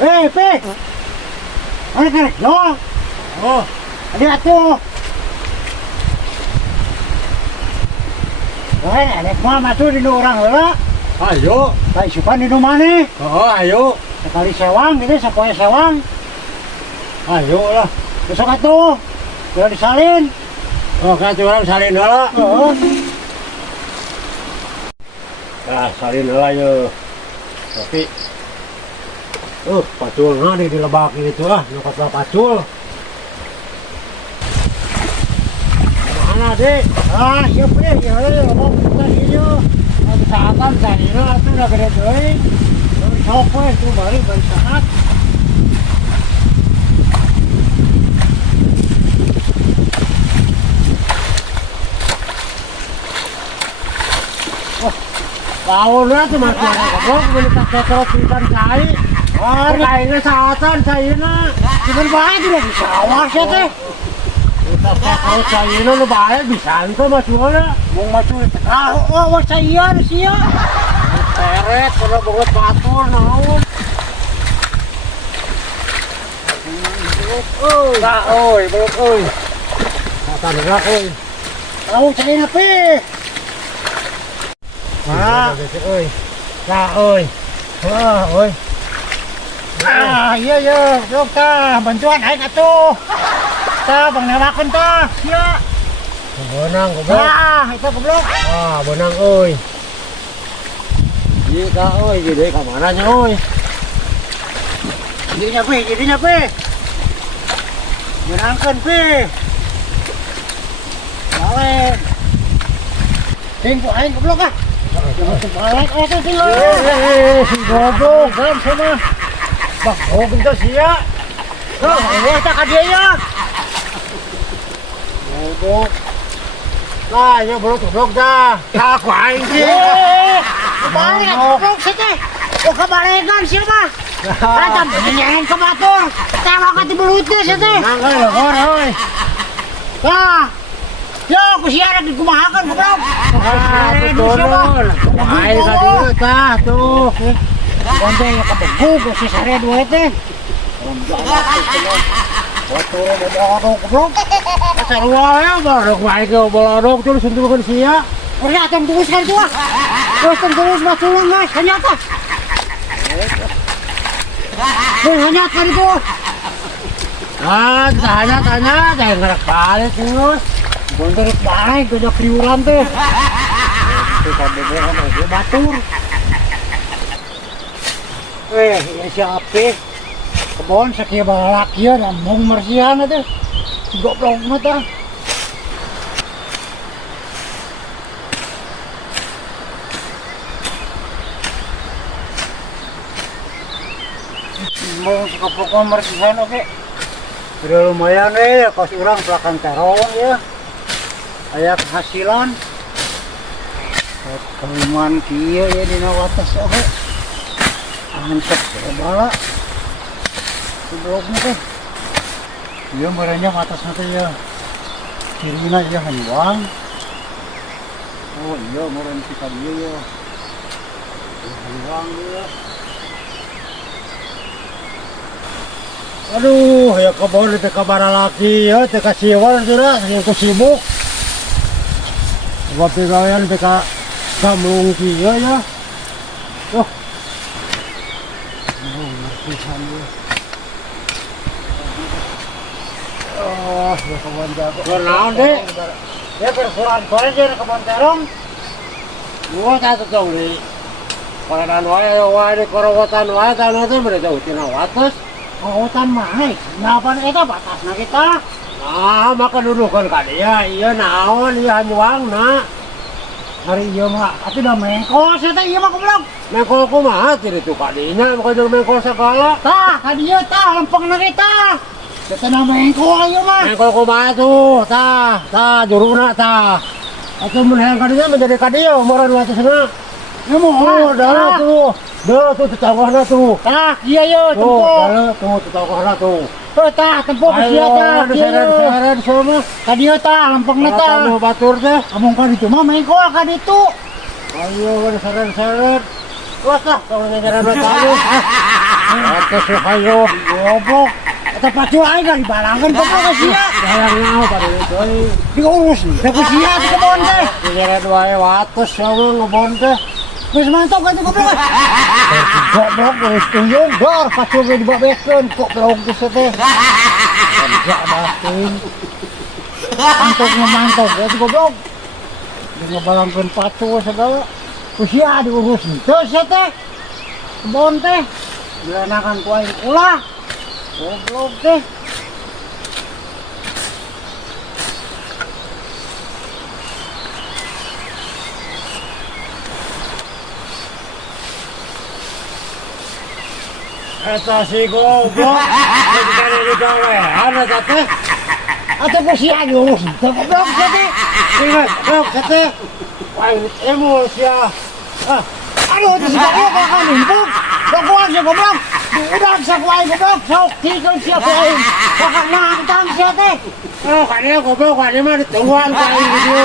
Pe. Ano ka? No? Oh, Adi ato. Ay, anak mo, mato din orang wala. ayo. Tay sukan din mana? Oo, ayo. Sekali sewang, gitu, sapoy sewang. Ayo lah. Besok atuh. Udah disalin. Oh, kan orang salin heula. Oh. Ah, salin heula yo. Tapi pacul di lebak gitu nu kata pacul. Mana, Dek? Ah, iya pe, iya mau bukan ieu. Saatan salina atuh udah gede deui. Sok we tuh bari saat. Tahunnya tuh masih ada goblok beli terus pisan cai. Ah, lainnya saatan caina. Cuman bae udah bisa awas ya teh. Kita kalau caina nu bae bisa engke mah cuana. Mau maju teh. Oh, saya sia. Teret kana banget batur naon. Nah, oi, belum oi. Saatan gerak oi. Tahu saya nape? Ah, oi. Nah, oi. Wah, oi. Ah, iya, yuk ta, bantuan aing atuh. Ta, bang namakeun ta, sia. Benang goblok. Ah, itu goblok. Ah, benang oi. Ieu ka oi, gede ka mana nya oi? Jadinya pe. Menangkeun pe. Balen. Ting ku aing goblok ah. Balen tuh ting. Goblok, kan sama. Bah, oh genta sia. Oh, eta ka dia ya. Goblok. Lah, ya goblok dah. Aku aing sih. Balik goblok sih teh. Oh, kabalegan sia mah. Ada menyanyiin ke batur. Tewak ka ti belut teh sia teh. Nanggal hor oi. Tah. Yo, ku sia ada kumahakeun goblok. Ah, betul. Aing ka dieu tah tuh. Konte ya kabegu ku si sare dua teh. Batur ada goblok. Sarua ya baru aing ke bolodok terus sentuhkeun sia. Udah atom terus kan tuh. Terus terus masulang guys, ternyata. Hanya kan itu. Ah, tanya jangan ngerak balik terus. Bontot balik gajah kriuran teh. Itu kabeh aja batur. Ya siapa? Kebon sakieu balak ieu ngomong mersihan teh. Goblok mah tah. Mau sekapok mersihan oke. Udah lumayan kos orang belakang terowong ya. Aya hasilan. Keluman kieu ya dina wates oke. Mantap bala. Goblok teh. Ieu merenya watasna teh ya. Kirina ya hanyuang. Oh iya meureun kita dieu ya. Hanyuang ya. Aduh, ya kebon teh kabar laki ya teh kasieuan teh yang ku sibuk. Gua pegawean teh ka kamlung kieu ya. Tuh. Marsihan ya. Oh, ya kebon jago. Naon deh? Ya bersuran-suran aja kebon terong. Gua tak tahu di padanan wae di korowotan wae tanah teh mere jauh tina wates. Hutan mana? Kenapa eta batasna kita? Nah, maka duduhkeun ka dia, ieu naon ieu hanyuangna. Hari ieu mah atuh da mengkol eta ieu mah goblok. Mengkol kumaha ciri tu ka dinya, maka jeung mengkol segala. Tah, ka dieu tah lempengna kita. Eta na mengkol ieu mah. Mengkol kumaha tuh, tah juruna tah. Atuh mun hayang ka dinya menjadi ka dieu umurna 200. Ieu mah dah tuh. Dah tuh tetangga tuh. Tah, iya ieu Tuh, tempo. dah tuh tetangga tuh. Tah, tempo ka sia tah. Diseret sono. Ka dieu tah lempengna tah. Kamu batur teh. Among ka ditu mah mengkol ka ditu. Ayo, diseret-seret. Wah, tah, kalau ngejaran kamu. Atas ya kayo. Goblok. Eta pacu aing kan dibalangkeun goblok ka sia. Barang naon pada itu. Diurus nih. Da ku sia di kebon teh. Pikiran wae wates ya ngebon teh. Geus mantap kan goblok. Goblok geus tuyul dor pacu ge dibabekeun goblok geus teh. Kerja batin. Mantap memantau geus goblok. Ngebalangkeun pacu segala. Ku sia diurus nih. Teu sia teh. Kebon teh. Dianakan ku aing ulah. Goblok teh. Eta si goblok. Sekali digawean eta teh. Atuh ku sia diurus nih. Teu goblok sia teh. Ingat, goblok teh. Wah, emosi ya. Ah, aduh itu sebabnya kok kan himpuk. Goblok sih goblok. Udah bisa kuai goblok. Sok tidur sia kuai. Kakak nantang sia teh. Oh, kan dia goblok, kan dia mah ditungguan kayak gitu.